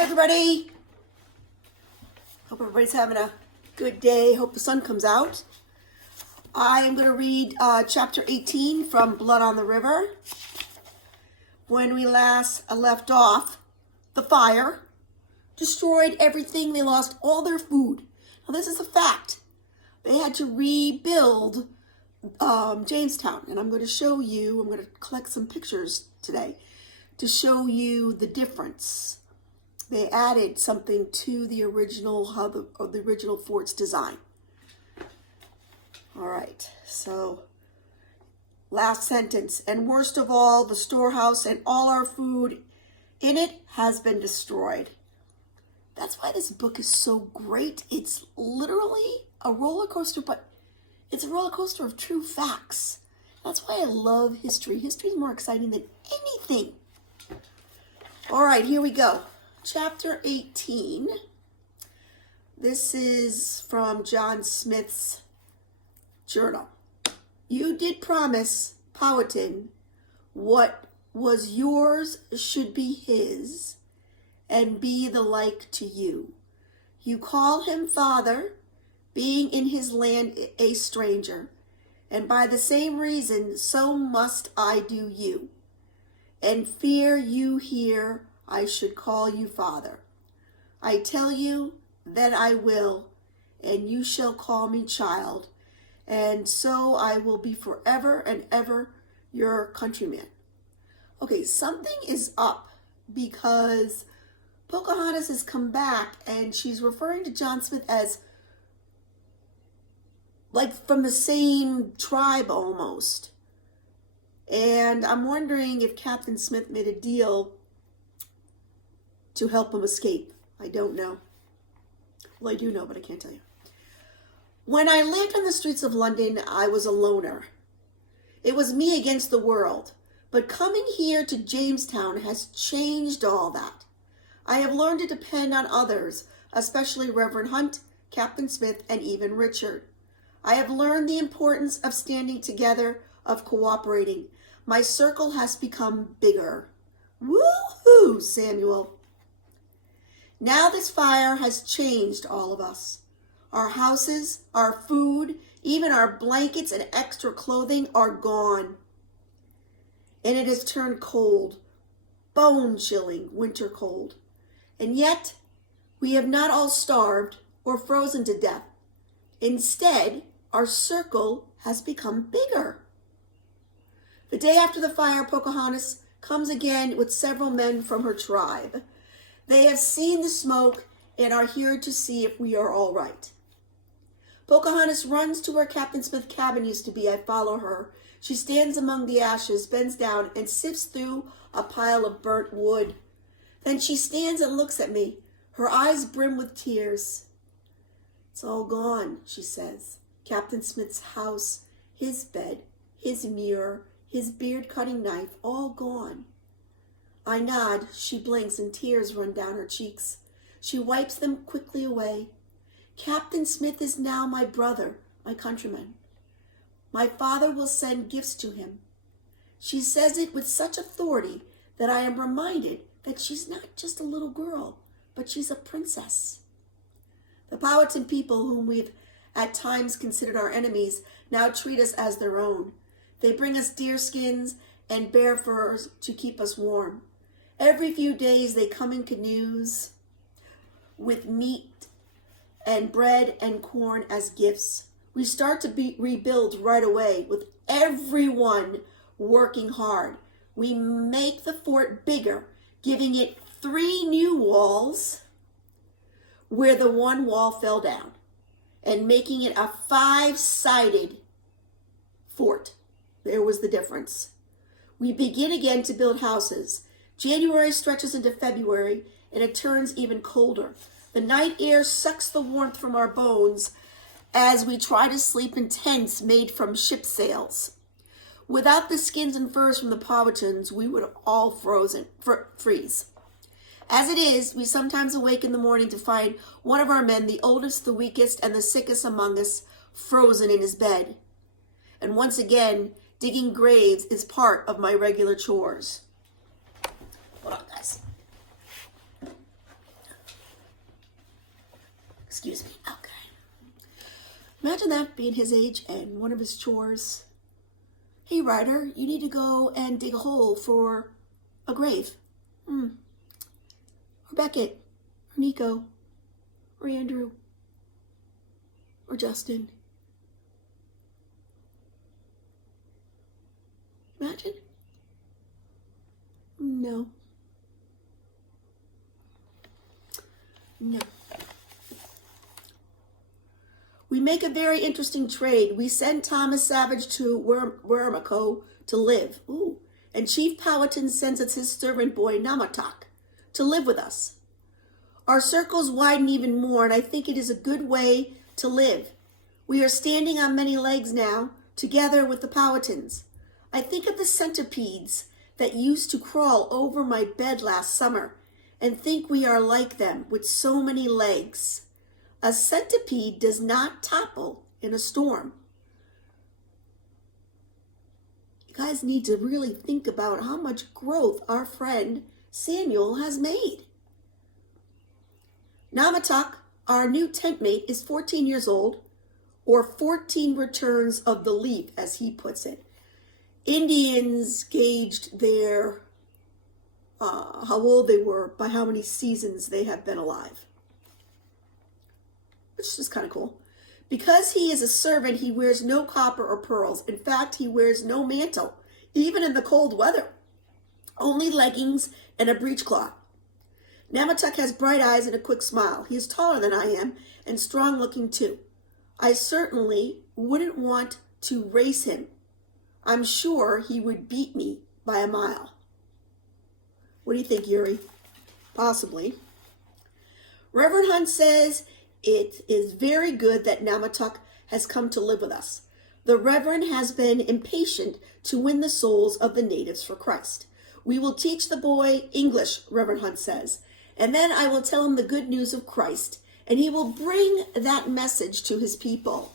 Hi, everybody. Hope everybody's having a good day. Hope the sun comes out. I am going to read chapter 18 from Blood on the River. When we last left off, the fire destroyed everything. They lost all their food. Now, this is a fact. They had to rebuild Jamestown, and I'm going to show you, I'm going to collect some pictures today to show you the difference. They added something to the original hub or the original fort's design. All right, so last sentence. And worst of all, the storehouse and all our food in it has been destroyed. That's why this book is so great. It's literally a roller coaster, but it's a roller coaster of true facts. That's why I love history. History is more exciting than anything. All right, here we go. Chapter 18. This is from John Smith's journal. You did promise Powhatan what was yours should be his and be the like to you. You call him father, being in his land a stranger, and by the same reason so must I do you. And fear you here I should call you father. I tell you that I will, and you shall call me child, and so I will be forever and ever your countryman. Okay, something is up because Pocahontas has come back and she's referring to John Smith as like from the same tribe almost. And I'm wondering if Captain Smith made a deal to help him escape. I don't know. Well, I do know, but I can't tell you. When I lived on the streets of London, I was a loner. It was me against the world. But coming here to Jamestown has changed all that. I have learned to depend on others, especially Reverend Hunt, Captain Smith, and even Richard. I have learned the importance of standing together, of cooperating. My circle has become bigger. Woo-hoo, Samuel. Now this fire has changed all of us. Our houses, our food, even our blankets and extra clothing are gone. And it has turned cold, bone-chilling winter cold. And yet, we have not all starved or frozen to death. Instead, our circle has become bigger. The day after the fire, Pocahontas comes again with several men from her tribe. They have seen the smoke and are here to see if we are all right. Pocahontas runs to where Captain Smith's cabin used to be. I follow her. She stands among the ashes, bends down, and sifts through a pile of burnt wood. Then she stands and looks at me. Her eyes brim with tears. It's all gone, she says. Captain Smith's house, his bed, his mirror, his beard-cutting knife, all gone. I nod, she blinks, and tears run down her cheeks. She wipes them quickly away. Captain Smith is now my brother, my countryman. My father will send gifts to him. She says it with such authority that I am reminded that she's not just a little girl, but she's a princess. The Powhatan people, whom we've at times considered our enemies, now treat us as their own. They bring us deer skins and bear furs to keep us warm. Every few days they come in canoes with meat and bread and corn as gifts. We start to rebuild right away with everyone working hard. We make the fort bigger, giving it 3 new walls where the one wall fell down, and making it a 5-sided fort. There was the difference. We begin again to build houses. January stretches into February, and it turns even colder. The night air sucks the warmth from our bones as we try to sleep in tents made from ship sails. Without the skins and furs from the Powhatans, we would all freeze. As it is, we sometimes awake in the morning to find one of our men, the oldest, the weakest, and the sickest among us, frozen in his bed. And once again, digging graves is part of my regular chores. Hold on, guys. Imagine that being his age and one of his chores. Hey, Ryder, you need to go and dig a hole for a grave. Or Beckett, or Nico, or Andrew, or Justin. Imagine? No. No. We make a very interesting trade. We send Thomas Savage to Wermico to live. Ooh. And Chief Powhatan sends us his servant boy, Namatak, to live with us. Our circles widen even more, and I think it is a good way to live. We are standing on many legs now, together with the Powhatans. I think of the centipedes that used to crawl over my bed last summer, and think we are like them with so many legs. A centipede does not topple in a storm. You guys need to really think about how much growth our friend Samuel has made. Namatak, our new tent mate, is 14 years old, or 14 returns of the leap, as he puts it. Indians gauged their how old they were by how many seasons they have been alive, which is kind of cool. Because he is a servant, he wears no copper or pearls. In fact, he wears no mantle, even in the cold weather. Only leggings and a breechcloth. Namatak has bright eyes and a quick smile. He is taller than I am and strong looking too. I certainly wouldn't want to race him. I'm sure he would beat me by a mile. What do you think, Yuri? Possibly. Reverend Hunt says it is very good that Namatak has come to live with us. The Reverend has been impatient to win the souls of the natives for Christ. We will teach the boy English, Reverend Hunt says, and then I will tell him the good news of Christ, and he will bring that message to his people.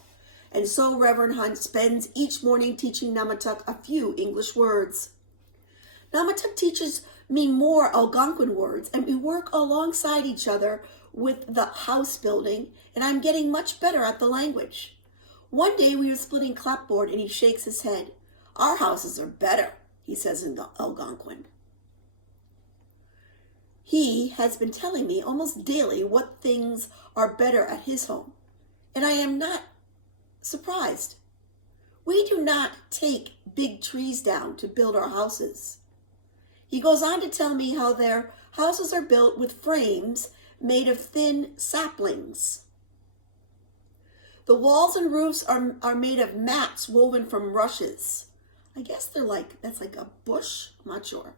And so Reverend Hunt spends each morning teaching Namatak a few English words. Namatak teaches me more Algonquin words, and we work alongside each other with the house building, and I'm getting much better at the language. One day we were splitting clapboard, and he shakes his head. Our houses are better, he says in the Algonquin. He has been telling me almost daily what things are better at his home, and I am not surprised. We do not take big trees down to build our houses. He goes on to tell me how their houses are built with frames made of thin saplings. The walls and roofs are made of mats woven from rushes. I guess that's like a bush, I'm not sure.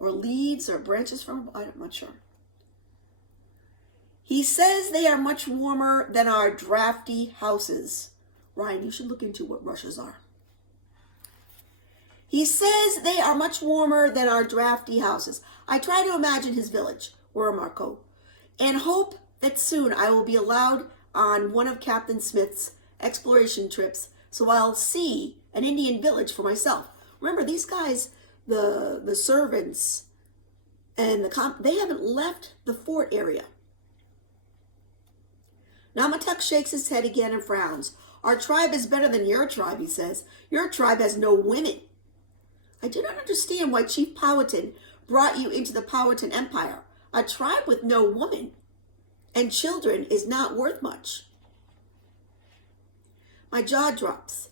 Or leaves or branches from, I'm not sure. He says they are much warmer than our drafty houses. Ryan, you should look into what rushes are. He says they are much warmer than our drafty houses. I try to imagine his village, Wermico, and hope that soon I will be allowed on one of Captain Smith's exploration trips, so I'll see an Indian village for myself. Remember, these guys, the servants, and they haven't left the fort area. Namatak shakes his head again and frowns. Our tribe is better than your tribe, he says. Your tribe has no women. I do not understand why Chief Powhatan brought you into the Powhatan Empire. A tribe with no woman and children is not worth much. My jaw drops.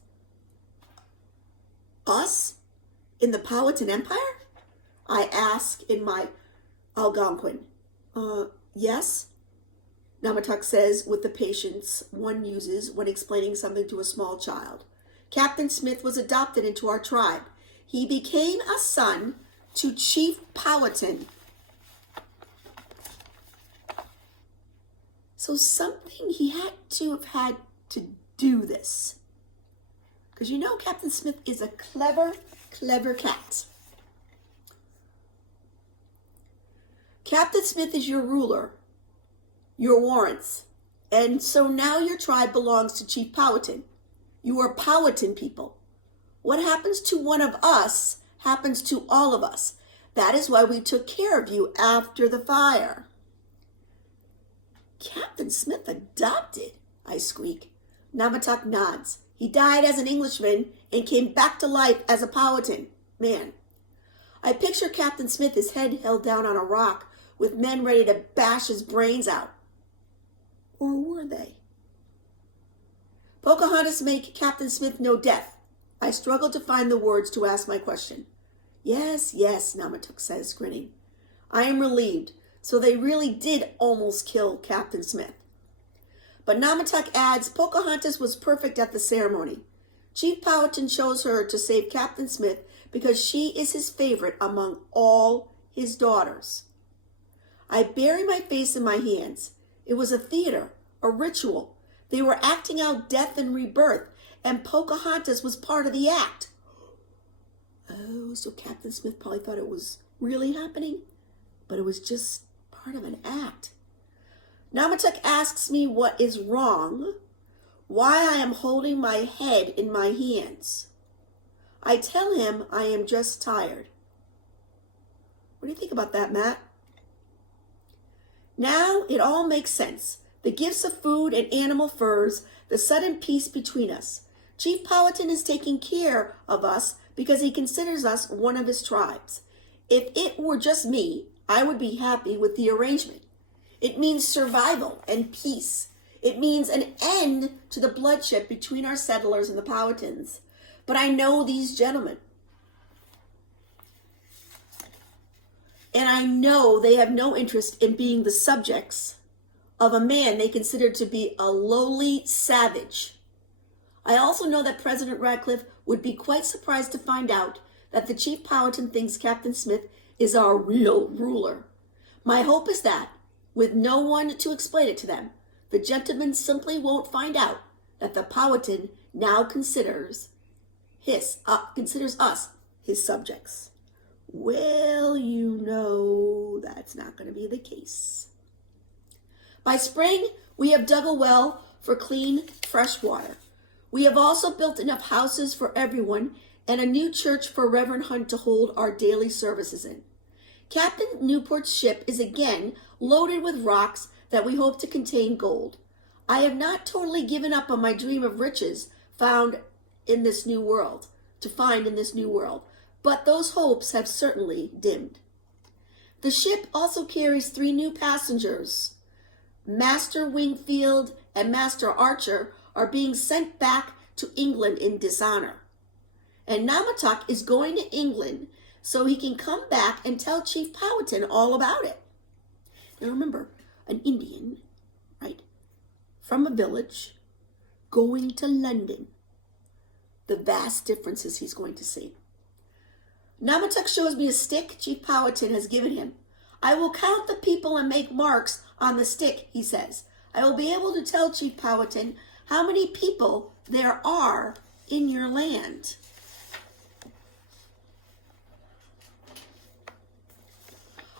Us? In the Powhatan Empire? I ask in my Algonquin. Yes? Namatak says with the patience one uses when explaining something to a small child. Captain Smith was adopted into our tribe. He became a son to Chief Powhatan. So he had to do this. Because you know Captain Smith is a clever, clever cat. Captain Smith is your ruler, your warrants. And so now your tribe belongs to Chief Powhatan. You are Powhatan people. What happens to one of us happens to all of us. That is why we took care of you after the fire. Captain Smith adopted, I squeak. Namatak nods. He died as an Englishman and came back to life as a Powhatan man. I picture Captain Smith, his head held down on a rock, with men ready to bash his brains out. Or were they? Pocahontas make Captain Smith know death. I struggle to find the words to ask my question. Yes, yes, Namatak says, grinning. I am relieved. So they really did almost kill Captain Smith. But Namatak adds, Pocahontas was perfect at the ceremony. Chief Powhatan chose her to save Captain Smith because she is his favorite among all his daughters. I bury my face in my hands. It was a theater, a ritual. They were acting out death and rebirth, and Pocahontas was part of the act. Oh, so Captain Smith probably thought it was really happening, but it was just part of an act. Namatak asks me what is wrong, why I am holding my head in my hands. I tell him I am just tired. What do you think about that, Matt? Now it all makes sense. The gifts of food and animal furs, the sudden peace between us. Chief Powhatan is taking care of us because he considers us one of his tribes. If it were just me, I would be happy with the arrangement. It means survival and peace. It means an end to the bloodshed between our settlers and the Powhatans. But I know these gentlemen. And I know they have no interest in being the subjects of a man they consider to be a lowly savage. I also know that President Radcliffe would be quite surprised to find out that the Chief Powhatan thinks Captain Smith is our real ruler. My hope is that, with no one to explain it to them, the gentleman simply won't find out that the Powhatan now considers us his subjects. Well, you know that's not going to be the case. By spring, we have dug a well for clean, fresh water. We have also built enough houses for everyone and a new church for Reverend Hunt to hold our daily services in. Captain Newport's ship is again loaded with rocks that we hope to contain gold. I have not totally given up on my dream of riches found in this new world, but those hopes have certainly dimmed. The ship also carries 3 new passengers. Master Wingfield and Master Archer are being sent back to England in dishonor. And Namatak is going to England so he can come back and tell Chief Powhatan all about it. Now remember, an Indian, right, from a village, going to London. The vast differences he's going to see. Namatak shows me a stick Chief Powhatan has given him. I will count the people and make marks on the stick, he says. I will be able to tell Chief Powhatan how many people there are in your land.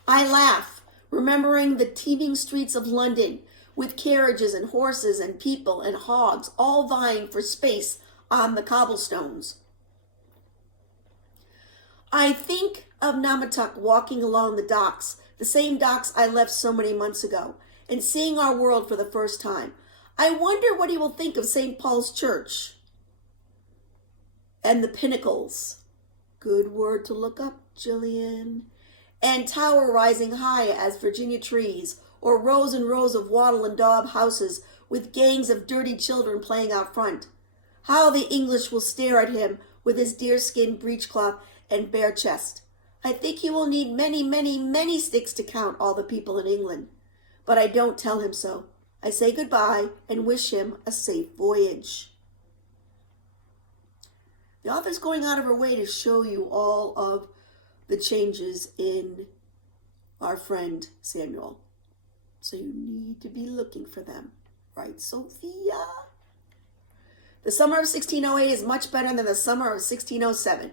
I laugh, remembering the teeming streets of London, with carriages and horses and people and hogs all vying for space on the cobblestones. I think of Namatak walking along the docks, the same docks I left so many months ago, and seeing our world for the first time. I wonder what he will think of St. Paul's Church and the pinnacles. Good word to look up, Jillian. And tower rising high as Virginia trees, or rows and rows of wattle and daub houses with gangs of dirty children playing out front. How the English will stare at him with his deerskin breechcloth and bare chest. I think he will need many, many, many sticks to count all the people in England. But I don't tell him so. I say goodbye and wish him a safe voyage. The author's going out of her way to show you all of the changes in our friend Samuel. So you need to be looking for them. Right, Sophia? The summer of 1608 is much better than the summer of 1607.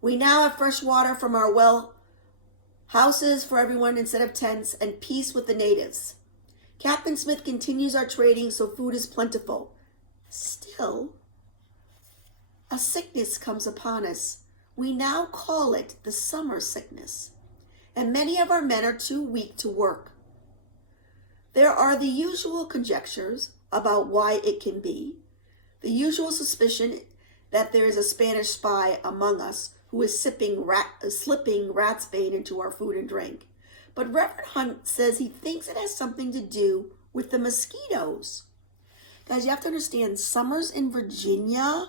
We now have fresh water from our well, houses for everyone instead of tents, and peace with the natives. Captain Smith continues our trading, so food is plentiful. Still, a sickness comes upon us. We now call it the summer sickness, and many of our men are too weak to work. There are the usual conjectures about why it can be. The usual suspicion that there is a Spanish spy among us who is slipping ratsbane into our food and drink. But Reverend Hunt says he thinks it has something to do with the mosquitoes. Guys, you have to understand, summers in Virginia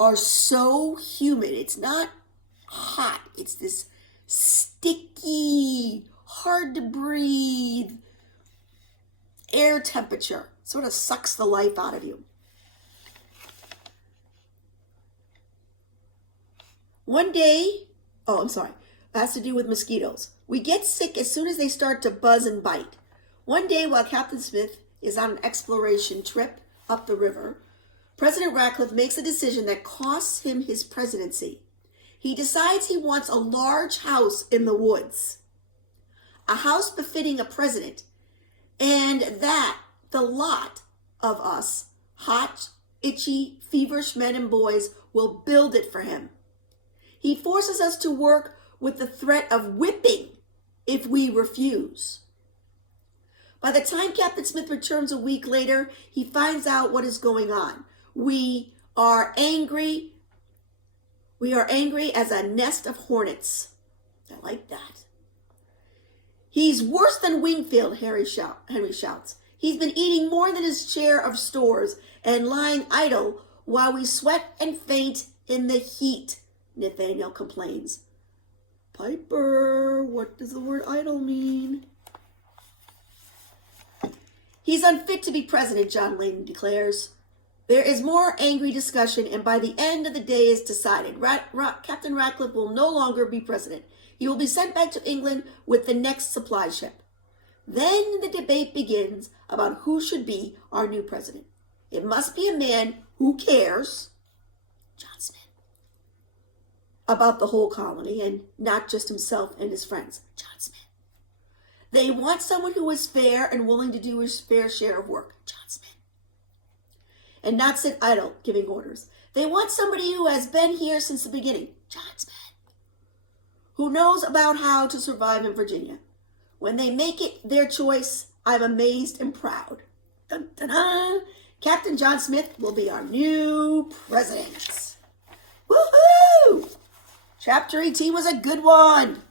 are so humid. It's not hot. It's this sticky, hard to breathe air temperature. Sort of sucks the life out of you. One day, it has to do with mosquitoes. We get sick as soon as they start to buzz and bite. One day while Captain Smith is on an exploration trip up the river, President Ratcliffe makes a decision that costs him his presidency. He decides he wants a large house in the woods, a house befitting a president, and that the lot of us, hot, itchy, feverish men and boys, will build it for him. He forces us to work with the threat of whipping if we refuse. By the time Captain Smith returns a week later, he finds out what is going on. We are angry. We are angry as a nest of hornets. I like that. He's worse than Wingfield, Henry shouts. He's been eating more than his share of stores and lying idle while we sweat and faint in the heat, Nathaniel complains. Piper, what does the word idle mean? He's unfit to be president, John Layton declares. There is more angry discussion, and by the end of the day is decided. Captain Ratcliffe will no longer be president. He will be sent back to England with the next supply ship. Then the debate begins about who should be our new president. It must be a man who cares, John Smith, about the whole colony and not just himself and his friends, John Smith. They want someone who is fair and willing to do his fair share of work, John Smith, and not sit idle giving orders. They want somebody who has been here since the beginning, John Smith, who knows about how to survive in Virginia. When they make it their choice, I'm amazed and proud. Dun, dun, dun. Captain John Smith will be our new president. Woohoo! Chapter 18 was a good one.